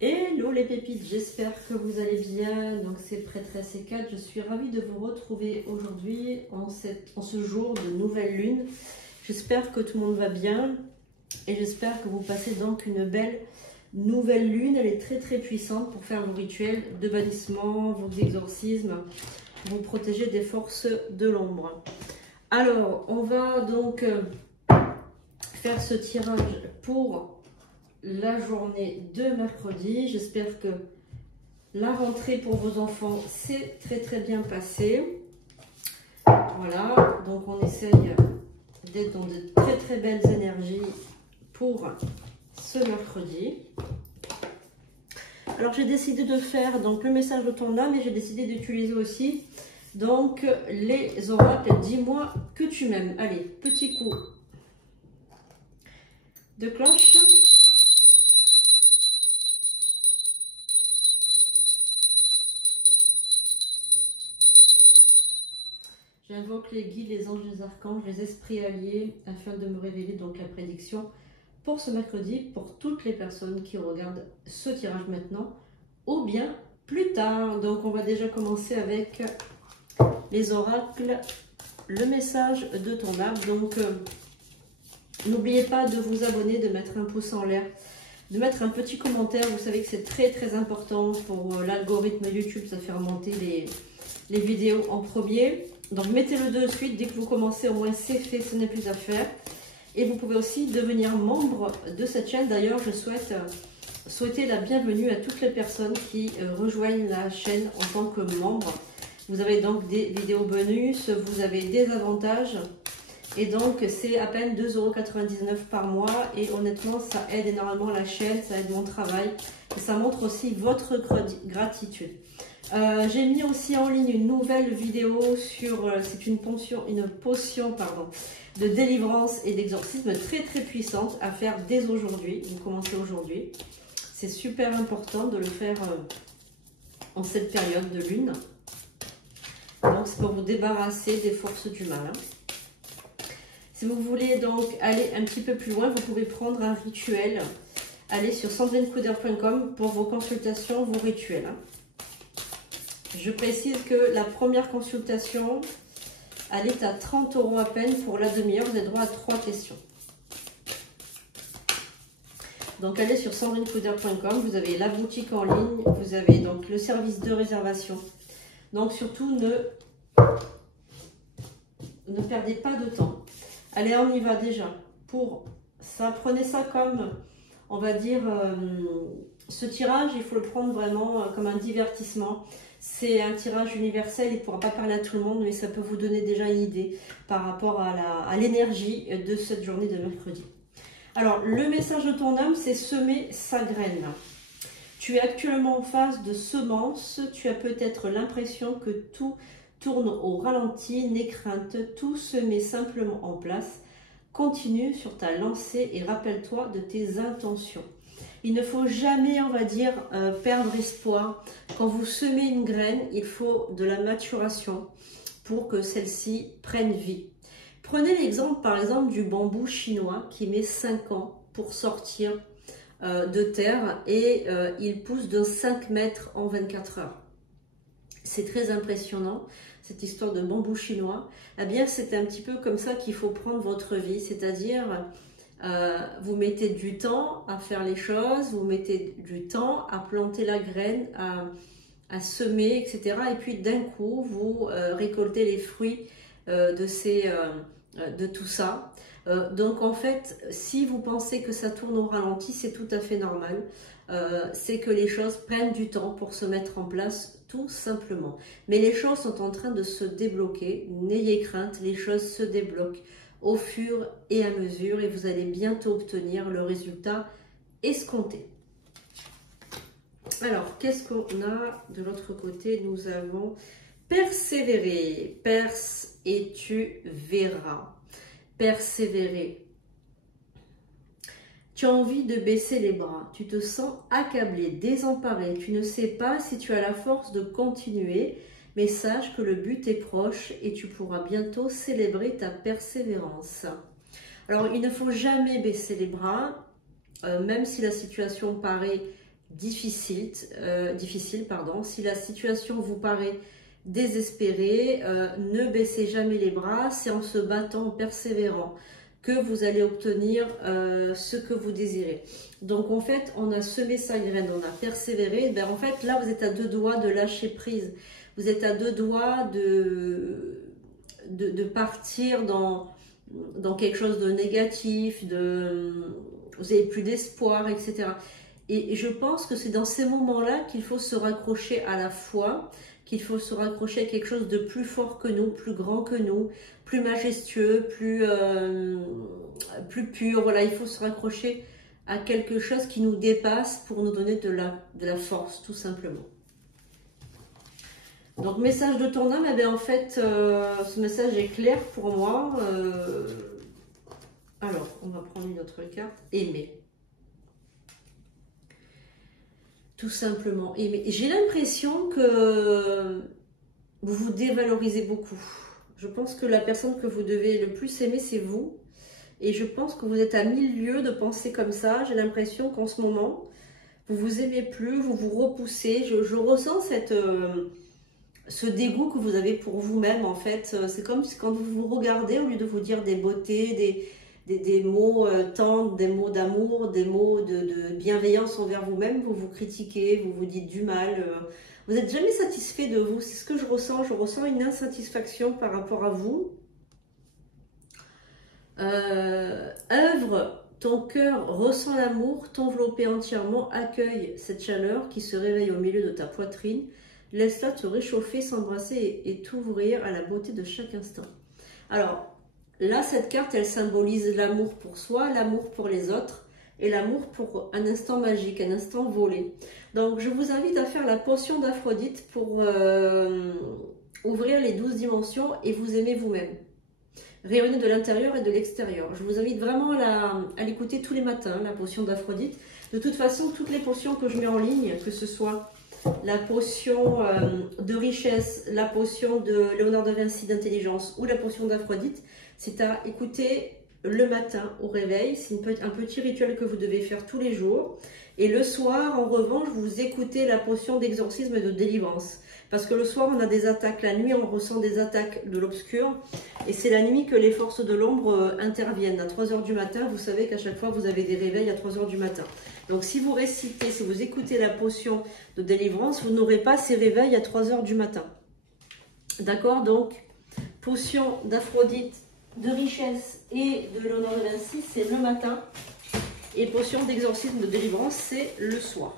Hello les pépites, j'espère que vous allez bien. Donc c'est Prêtresse C4, je suis ravie de vous retrouver aujourd'hui en ce jour de nouvelle lune. J'espère que tout le monde va bien et j'espère que vous passez donc une belle nouvelle lune. Elle est très puissante pour faire vos rituels de bannissement, vos exorcismes, vous protéger des forces de l'ombre. Alors on va donc faire ce tirage pour la journée de mercredi. J'espère que la rentrée pour vos enfants s'est très bien passée. Voilà, donc on essaye d'être dans de très belles énergies pour ce mercredi. Alors j'ai décidé de faire donc le message de ton âme et j'ai décidé d'utiliser aussi donc les oracles. Dis-moi que tu m'aimes. Allez, petit coup de cloche. J'invoque les guides, les anges, les archanges, les esprits alliés afin de me révéler donc la prédiction pour ce mercredi pour toutes les personnes qui regardent ce tirage maintenant ou bien plus tard. Donc on va déjà commencer avec les oracles, le message de ton âme. Donc n'oubliez pas de vous abonner, de mettre un pouce en l'air, de mettre un petit commentaire. Vous savez que c'est très important pour l'algorithme YouTube, ça fait remonter les vidéos en premier. Donc mettez-le de suite, dès que vous commencez, au moins c'est fait, ce n'est plus à faire. Et vous pouvez aussi devenir membre de cette chaîne. D'ailleurs, je souhaiter la bienvenue à toutes les personnes qui rejoignent la chaîne en tant que membre. Vous avez donc des vidéos bonus, vous avez des avantages. Et donc c'est à peine 2,99 € par mois. Et honnêtement, ça aide énormément la chaîne, ça aide mon travail. Et ça montre aussi votre gratitude. J'ai mis aussi en ligne une nouvelle vidéo sur, c'est une potion de délivrance et d'exorcisme très puissante à faire dès aujourd'hui. Vous commencez aujourd'hui. C'est super important de le faire en cette période de lune. Donc c'est pour vous débarrasser des forces du mal. Si vous voulez donc aller un petit peu plus loin, vous pouvez prendre un rituel. Allez sur sandrinecoudert.com pour vos consultations, vos rituels. Je précise que la première consultation, elle est à 30 € à peine pour la demi-heure. Vous avez droit à 3 questions. Donc allez sur sandrinecoudert.com, vous avez la boutique en ligne, vous avez donc le service de réservation. Donc surtout ne perdez pas de temps. Allez, on y va déjà. Pour ça, prenez ça comme, on va dire, ce tirage, il faut le prendre vraiment comme un divertissement. C'est un tirage universel, il ne pourra pas parler à tout le monde, mais ça peut vous donner déjà une idée par rapport à l'énergie de cette journée de mercredi. Alors, le message de ton âme, c'est semer sa graine. Tu es actuellement en phase de semence, tu as peut-être l'impression que tout tourne au ralenti, n'aie crainte, tout se met simplement en place. Continue sur ta lancée et rappelle-toi de tes intentions. Il ne faut jamais, on va dire, perdre espoir. Quand vous semez une graine, il faut de la maturation pour que celle-ci prenne vie. Prenez l'exemple, par exemple, du bambou chinois qui met 5 ans pour sortir de terre et il pousse de 5 mètres en 24 heures. C'est très impressionnant, cette histoire de bambou chinois. Eh bien, c'est un petit peu comme ça qu'il faut prendre votre vie, c'est-à-dire vous mettez du temps à faire les choses, vous mettez du temps à planter la graine, à semer, etc. Et puis d'un coup, vous récoltez les fruits de tout ça. Donc en fait, si vous pensez que ça tourne au ralenti, c'est tout à fait normal. C'est que les choses prennent du temps pour se mettre en place, tout simplement. Mais les choses sont en train de se débloquer. N'ayez crainte, les choses se débloquent au fur et à mesure et vous allez bientôt obtenir le résultat escompté. Alors, qu'est-ce qu'on a de l'autre côté? Nous avons persévérer. Perse et tu verras. Persévérer. Tu as envie de baisser les bras. Tu te sens accablé, désemparé. Tu ne sais pas si tu as la force de continuer. Mais sache que le but est proche et tu pourras bientôt célébrer ta persévérance. Alors, il ne faut jamais baisser les bras, même si la situation paraît difficile, pardon. Si la situation vous paraît désespérée, ne baissez jamais les bras. C'est en se battant, en persévérant, que vous allez obtenir ce que vous désirez. Donc en fait, on a semé sa graine, on a persévéré. Ben, en fait, là, vous êtes à 2 doigts de lâcher prise. Vous êtes à 2 doigts de partir dans quelque chose de négatif, vous n'avez plus d'espoir, etc. Et je pense que c'est dans ces moments-là qu'il faut se raccrocher à la foi, qu'il faut se raccrocher à quelque chose de plus fort que nous, plus grand que nous, plus majestueux, plus pur. Voilà, il faut se raccrocher à quelque chose qui nous dépasse pour nous donner de la force, tout simplement. Donc, message de ton âme, eh bien, en fait, ce message est clair pour moi. Alors, on va prendre une autre carte. Aimer. Tout simplement aimer. J'ai l'impression que vous vous dévalorisez beaucoup. Je pense que la personne que vous devez le plus aimer, c'est vous. Et je pense que vous êtes à 1000 lieues de penser comme ça. J'ai l'impression qu'en ce moment, vous vous aimez plus, vous vous repoussez. Je ressens ce dégoût que vous avez pour vous-même, en fait. C'est comme si quand vous vous regardez, au lieu de vous dire des beautés, des mots tendres, des mots d'amour, des mots de bienveillance envers vous-même, vous vous critiquez, vous vous dites du mal. Vous n'êtes jamais satisfait de vous. C'est ce que je ressens. Je ressens une insatisfaction par rapport à vous. Œuvre, ton cœur ressent l'amour, t'envelopper entièrement, accueille cette chaleur qui se réveille au milieu de ta poitrine. Laisse-la te réchauffer, s'embrasser et t'ouvrir à la beauté de chaque instant. Alors, là, cette carte, elle symbolise l'amour pour soi, l'amour pour les autres et l'amour pour un instant magique, un instant volé. Donc, je vous invite à faire la potion d'Aphrodite pour ouvrir les 12 dimensions et vous aimer vous-même. Rayonner de l'intérieur et de l'extérieur. Je vous invite vraiment à l'écouter tous les matins, la potion d'Aphrodite. De toute façon, toutes les potions que je mets en ligne, que ce soit la potion de richesse, la potion de Léonard de Vinci d'intelligence ou la potion d'Aphrodite, c'est à écouter le matin au réveil. C'est un petit rituel que vous devez faire tous les jours. Et le soir, en revanche, vous écoutez la potion d'exorcisme et de délivrance. Parce que le soir, on a des attaques. La nuit, on ressent des attaques de l'obscur. Et c'est la nuit que les forces de l'ombre interviennent. À 3 h du matin, vous savez qu'à chaque fois, vous avez des réveils à 3 h du matin. Donc, si vous récitez, si vous écoutez la potion de délivrance, vous n'aurez pas ces réveils à 3 h du matin. D'accord? Donc, potion d'Aphrodite, de richesse et de Léonard de Vinci, c'est le matin. Et potion d'exorcisme de délivrance, c'est le soir.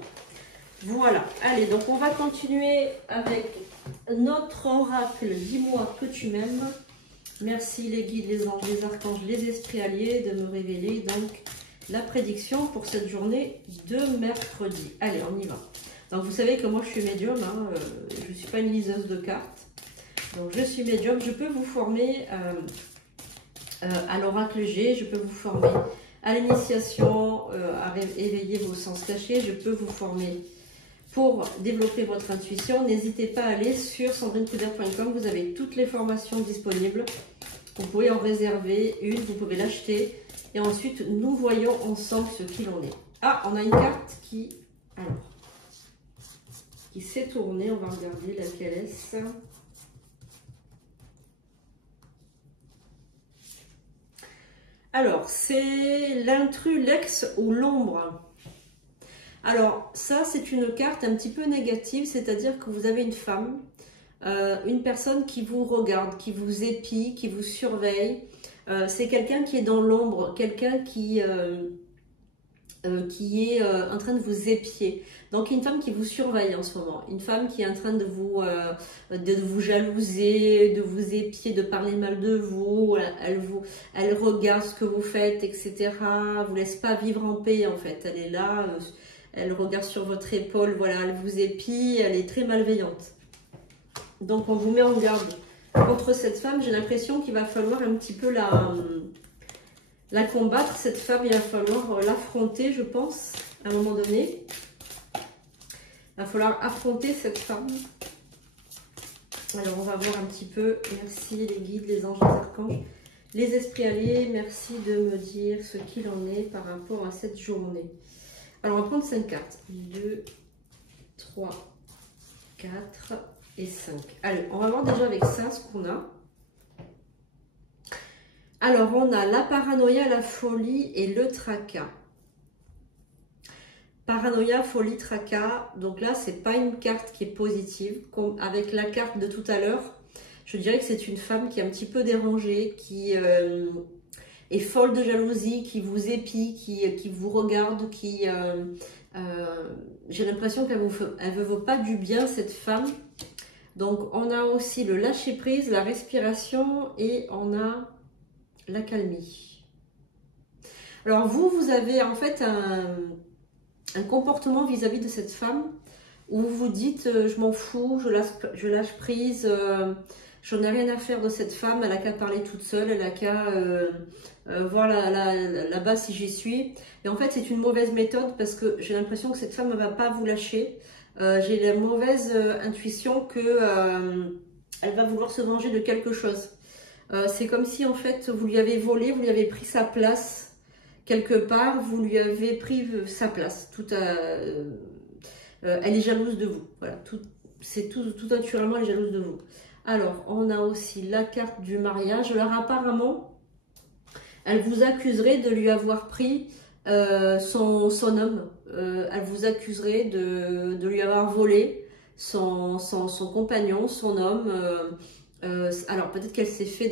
Voilà. Allez, donc on va continuer avec notre oracle. Dis-moi que tu m'aimes. Merci les guides, les anges, les archanges, les esprits alliés de me révéler donc la prédiction pour cette journée de mercredi. Allez, on y va. Donc vous savez que moi je suis médium, hein, je ne suis pas une liseuse de cartes. Donc je suis médium, je peux vous former à l'oracle G, je peux vous former à l'initiation, à éveiller vos sens cachés, je peux vous former pour développer votre intuition. N'hésitez pas à aller sur sandrinecoudert.com, vous avez toutes les formations disponibles. Vous pouvez en réserver une, vous pouvez l'acheter. Et ensuite, nous voyons ensemble ce qu'il en est. Ah, on a une carte qui s'est tournée. On va regarder laquelle est-ce. Alors, c'est l'intrus, l'ex ou l'ombre. Alors, ça, c'est une carte un petit peu négative, c'est-à-dire que vous avez une femme, une personne qui vous regarde, qui vous épie, qui vous surveille. C'est quelqu'un qui est dans l'ombre, quelqu'un qui est en train de vous épier. Donc, une femme qui vous surveille en ce moment. Une femme qui est en train de vous jalouser, de vous épier, de parler mal de vous. Elle regarde ce que vous faites, etc. Elle vous laisse pas vivre en paix, en fait. Elle est là, elle regarde sur votre épaule, voilà, elle vous épie, elle est très malveillante. Donc, on vous met en garde contre cette femme. J'ai l'impression qu'il va falloir un petit peu la combattre, cette femme. Il va falloir l'affronter, je pense, à un moment donné. Il va falloir affronter cette femme. Alors, on va voir un petit peu. Merci les guides, les anges, les archanges, les esprits alliés. Merci de me dire ce qu'il en est par rapport à cette journée. Alors, on va prendre 5 cartes. 2, 3, 4 et 5. Allez, on va voir déjà avec ça ce qu'on a. Alors, on a la paranoïa, la folie et le tracas. Paranoïa, folie, tracas. Donc là, c'est pas une carte qui est positive. Comme avec la carte de tout à l'heure, je dirais que c'est une femme qui est un petit peu dérangée, qui est folle de jalousie, qui vous épie, qui vous regarde, j'ai l'impression qu'elle ne veut pas du bien, cette femme. Donc, on a aussi le lâcher-prise, la respiration et on a l'accalmie. Alors, vous avez en fait un comportement vis-à-vis de cette femme où vous vous dites je m'en fous, je lâche prise, j'en ai rien à faire de cette femme, elle a qu'à parler toute seule, elle a qu'à voir là-bas si j'y suis. Et en fait, c'est une mauvaise méthode parce que j'ai l'impression que cette femme ne va pas vous lâcher. J'ai la mauvaise intuition que elle va vouloir se venger de quelque chose. C'est comme si en fait vous lui avez volé, vous lui avez pris sa place quelque part, vous lui avez pris sa place. Elle est jalouse de vous. Voilà, tout naturellement, elle est jalouse de vous. Alors, on a aussi la carte du mariage. Alors, apparemment, elle vous accuserait de lui avoir pris son homme. Elle vous accuserait de lui avoir volé son compagnon, son homme. Alors, peut-être qu'elle s'est fait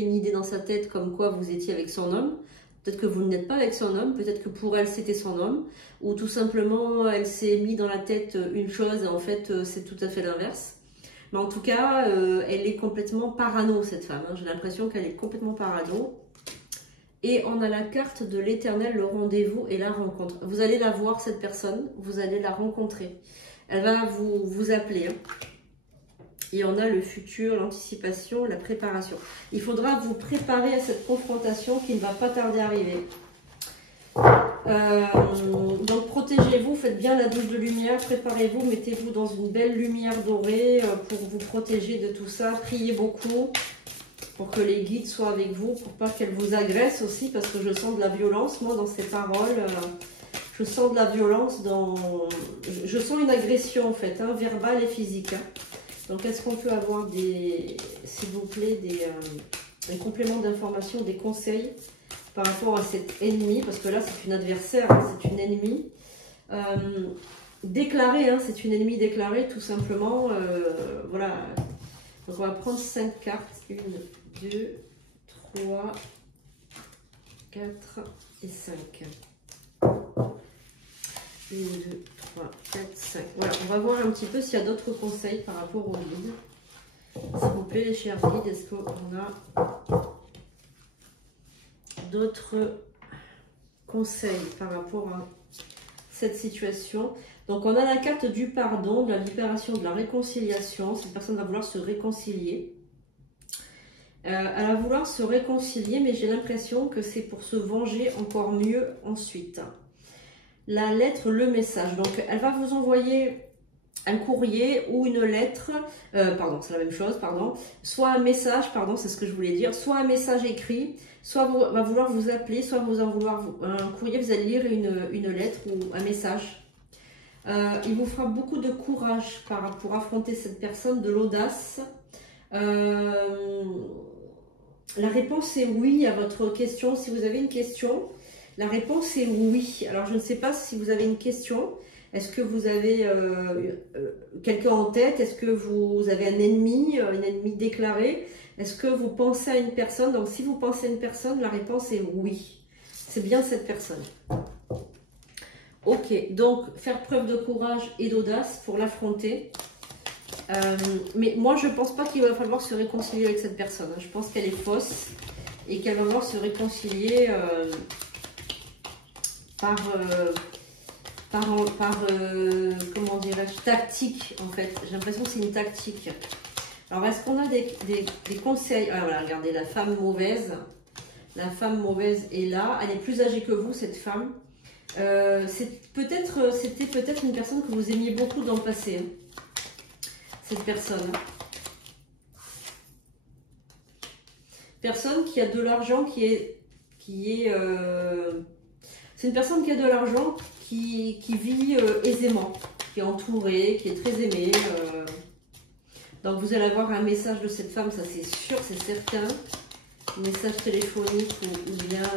une idée dans sa tête comme quoi vous étiez avec son homme. Peut-être que vous n'êtes pas avec son homme, peut-être que pour elle c'était son homme, ou tout simplement elle s'est mis dans la tête une chose et en fait c'est tout à fait l'inverse. Mais en tout cas, elle est complètement parano cette femme, hein. J'ai l'impression qu'elle est complètement parano. Et on a la carte de l'éternel, le rendez-vous et la rencontre. Vous allez la voir cette personne, vous allez la rencontrer. Elle va vous appeler, hein. Et on a le futur, l'anticipation, la préparation. Il faudra vous préparer à cette confrontation qui ne va pas tarder à arriver. Donc protégez-vous, faites bien la douche de lumière, préparez-vous, mettez-vous dans une belle lumière dorée pour vous protéger de tout ça. Priez beaucoup pour que les guides soient avec vous, pour pas qu'elles vous agressent aussi, parce que je sens de la violence, moi, dans ces paroles. Je sens de la violence, je sens une agression en fait, hein, verbale et physique. Hein. Donc, est-ce qu'on peut avoir s'il vous plaît, des compléments d'information, des conseils par rapport à cet ennemi? Parce que là, c'est une adversaire, hein, c'est une ennemie. Déclarée, hein, c'est une ennemie déclarée, tout simplement. Voilà. Donc, on va prendre 5 cartes. 1, 2, 3, 4 et 5. 1, 2, 3, 4, 5. Voilà, on va voir un petit peu s'il y a d'autres conseils par rapport au guide. S'il vous plaît, les chers guides, est-ce qu'on a d'autres conseils par rapport à cette situation? Donc, on a la carte du pardon, de la libération, de la réconciliation. Cette personne va vouloir se réconcilier. Elle va vouloir se réconcilier, mais j'ai l'impression que c'est pour se venger encore mieux ensuite. La lettre, le message. Donc, elle va vous envoyer un courrier ou une lettre. Pardon, c'est la même chose, pardon. Soit un message, pardon, c'est ce que je voulais dire. Soit un message écrit, soit va vouloir vous appeler, soit vous en vouloir un courrier. Vous allez lire une lettre ou un message. Il vous fera beaucoup de courage pour affronter cette personne, de l'audace. La réponse est oui à votre question. Si vous avez une question, la réponse est oui. Alors, je ne sais pas si vous avez une question. Est-ce que vous avez quelqu'un en tête? Est-ce que vous avez un ennemi déclaré? Est-ce que vous pensez à une personne? Donc, si vous pensez à une personne, la réponse est oui. C'est bien cette personne. Ok, donc faire preuve de courage et d'audace pour l'affronter. Mais moi, je ne pense pas qu'il va falloir se réconcilier avec cette personne. Je pense qu'elle est fausse et qu'elle va falloir se réconcilier comment dirais-je, tactique en fait. J'ai l'impression que c'est une tactique. Alors, est-ce qu'on a des conseils? Ah, voilà, regardez, la femme mauvaise. La femme mauvaise est là. Elle est plus âgée que vous, cette femme. C'était peut-être une personne que vous aimiez beaucoup dans le passé. Hein. Cette personne. Personne qui a de l'argent, c'est une personne qui a de l'argent, qui vit aisément, qui est entouré, qui est très aimé. Donc vous allez avoir un message de cette femme, ça c'est sûr, c'est certain. Un message téléphonique ou bien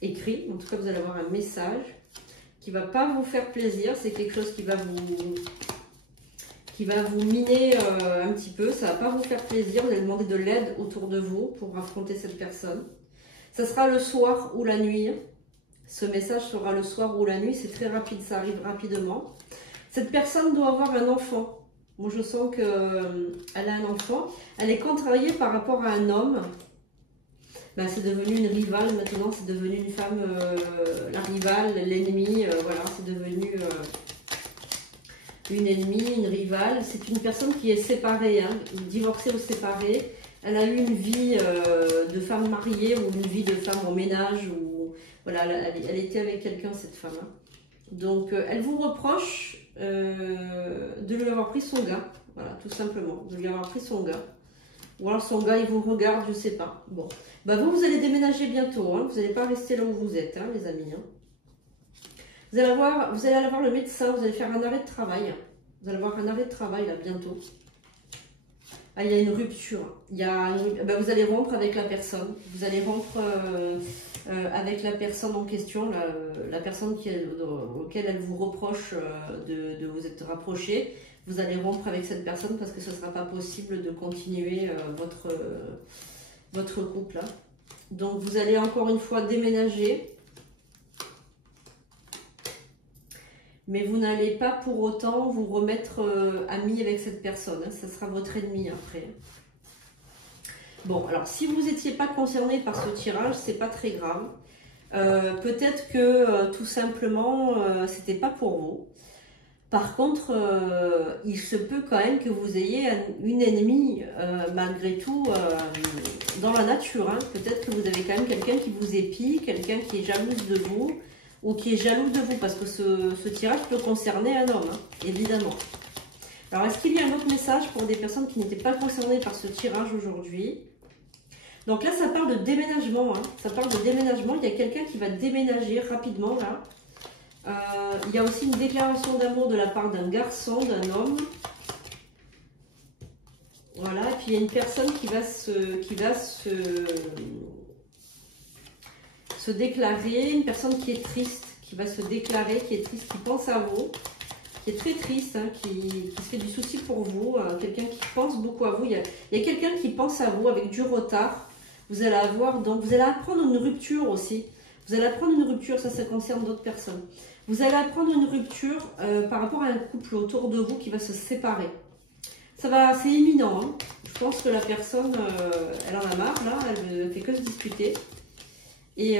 écrit. En tout cas, vous allez avoir un message qui ne va pas vous faire plaisir. C'est quelque chose qui va vous miner un petit peu. Ça ne va pas vous faire plaisir. Vous allez demander de l'aide autour de vous pour affronter cette personne. Ça sera le soir ou la nuit. Ce message sera le soir ou la nuit. C'est très rapide, ça arrive rapidement. Cette personne doit avoir un enfant. Moi, je sens qu'elle a un enfant. Elle est contrariée par rapport à un homme. Ben, c'est devenu une rivale maintenant. C'est devenu une femme, la rivale, l'ennemi. Voilà, c'est devenu une ennemie, une rivale. C'est une personne qui est séparée, hein, divorcée ou séparée. Elle a eu une vie de femme mariée ou une vie de femme en ménage. Ou, voilà, elle était avec quelqu'un, cette femme. Hein. Donc, elle vous reproche de lui avoir pris son gars. Voilà, tout simplement. De lui avoir pris son gars. Ou alors son gars, il vous regarde, je sais pas. Bon. Bah vous allez déménager bientôt. Hein. Vous n'allez pas rester là où vous êtes, hein, les amis. Hein. Vous allez aller voir le médecin. Vous allez faire un arrêt de travail. Vous allez avoir un arrêt de travail, là, bientôt. Ah, il y a une rupture. Bah, vous allez rompre avec la personne. Vous allez rompre avec la personne en question, la personne auquel elle vous reproche de vous être rapproché. Vous allez rompre avec cette personne parce que ce ne sera pas possible de continuer votre couple. Hein. Donc, vous allez encore une fois déménager. Mais vous n'allez pas pour autant vous remettre ami avec cette personne. Hein. Ça sera votre ennemi après. Bon, alors si vous n'étiez pas concerné par ce tirage, c'est pas très grave. Peut-être que tout simplement, c'était pas pour vous. Par contre, il se peut quand même que vous ayez une ennemie malgré tout dans la nature. Hein. Peut-être que vous avez quand même quelqu'un qui vous épie, quelqu'un qui est jalouse de vous ou qui est jaloux de vous parce que ce tirage peut concerner un homme, hein, évidemment. Alors, est-ce qu'il y a un autre message pour des personnes qui n'étaient pas concernées par ce tirage aujourd'hui? Donc là, ça parle de déménagement. Hein. Ça parle de déménagement. Il y a quelqu'un qui va déménager rapidement là. Il y a aussi une déclaration d'amour de la part d'un garçon, d'un homme. Voilà, et puis il y a une personne qui va se déclarer, une personne qui est triste, qui va se déclarer, qui est triste, qui pense à vous, qui est très triste, hein, qui se fait du souci pour vous, quelqu'un qui pense beaucoup à vous. Il y a quelqu'un qui pense à vous avec du retard. Vous allez apprendre une rupture aussi. Vous allez apprendre une rupture, ça concerne d'autres personnes. Vous allez apprendre une rupture par rapport à un couple autour de vous qui va se séparer. C'est imminent. Hein. Je pense que la personne, elle en a marre, là, elle ne fait que se disputer. Et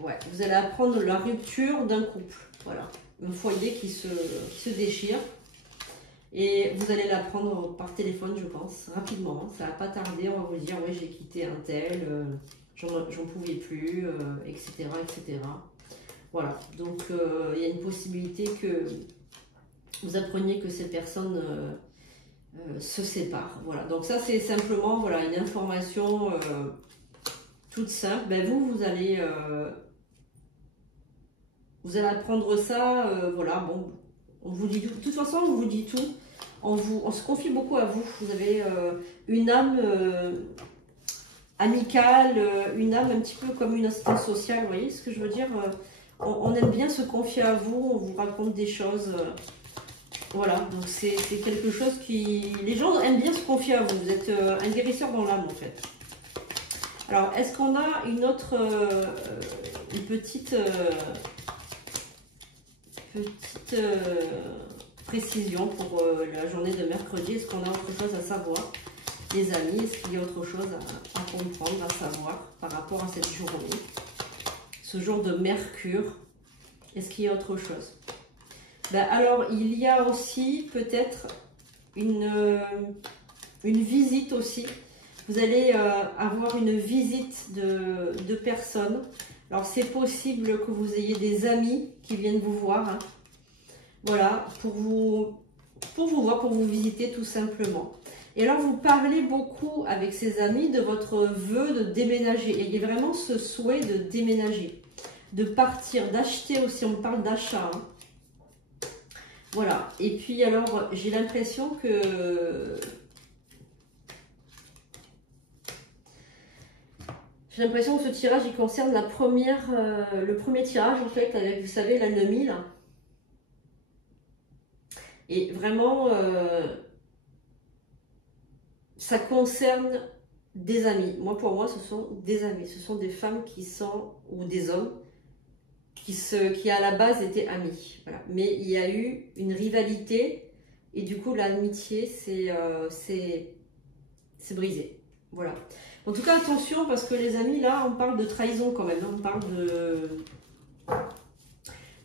ouais, vous allez apprendre la rupture d'un couple. Voilà, un foyer qui se déchire. Et vous allez l'apprendre par téléphone, je pense, rapidement. Hein. Ça ne va pas tarder, on va vous dire, oui, j'ai quitté un tel, j'en pouvais plus, etc., etc. Voilà, donc il y a une possibilité que vous appreniez que ces personnes se séparent. Voilà, donc ça c'est simplement voilà, une information toute simple. Ben, vous allez apprendre ça, voilà, bon, on vous dit tout. De toute façon, on vous dit tout. On se confie beaucoup à vous. Vous avez une âme amicale, une âme un petit peu comme une assistante sociale, vous voyez ce que je veux dire? On aime bien se confier à vous, on vous raconte des choses. Voilà, donc c'est quelque chose qui... Les gens aiment bien se confier à vous. Vous êtes un guérisseur dans l'âme en fait. Alors, est-ce qu'on a une autre... une petite précision pour la journée de mercredi? Est-ce qu'on a autre chose à savoir, les amis? Est-ce qu'il y a autre chose à comprendre, à savoir par rapport à cette journée, ce jour de Mercure? Est-ce qu'il y a autre chose? Ben alors, il y a aussi peut-être une visite aussi. Vous allez avoir une visite de personnes. Alors, c'est possible que vous ayez des amis qui viennent vous voir. Hein. Voilà, pour vous voir, pour vous visiter tout simplement. Et alors, vous parlez beaucoup avec ces amis de votre vœu de déménager. Et il y a vraiment ce souhait de déménager. de partir, d'acheter aussi, on parle d'achat. Hein. Voilà, et puis alors j'ai l'impression que... J'ai l'impression que ce tirage, il concerne la première, le premier tirage en fait, avec, vous savez, l'ennemi là. Et vraiment, ça concerne des amis. Moi, pour moi, ce sont des amis. Ce sont des femmes qui sont, ou des hommes, qui à la base étaient amis. Voilà. Mais il y a eu une rivalité et du coup, l'amitié c'est brisé. Voilà. En tout cas, attention, parce que les amis, là, on parle de trahison quand même. Hein. On parle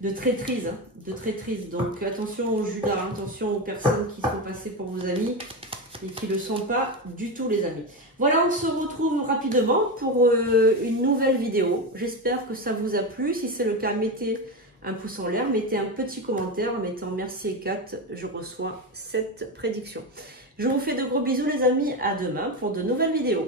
de traîtrise. Hein. De traîtrise. Donc, attention aux Judas, attention aux personnes qui sont passées pour vos amis et qui ne le sont pas du tout, les amis. Voilà, on se retrouve rapidement pour une nouvelle vidéo. J'espère que ça vous a plu. Si c'est le cas, mettez un pouce en l'air, mettez un petit commentaire en mettant merci et 4. Je reçois cette prédiction. Je vous fais de gros bisous, les amis. À demain pour de nouvelles vidéos.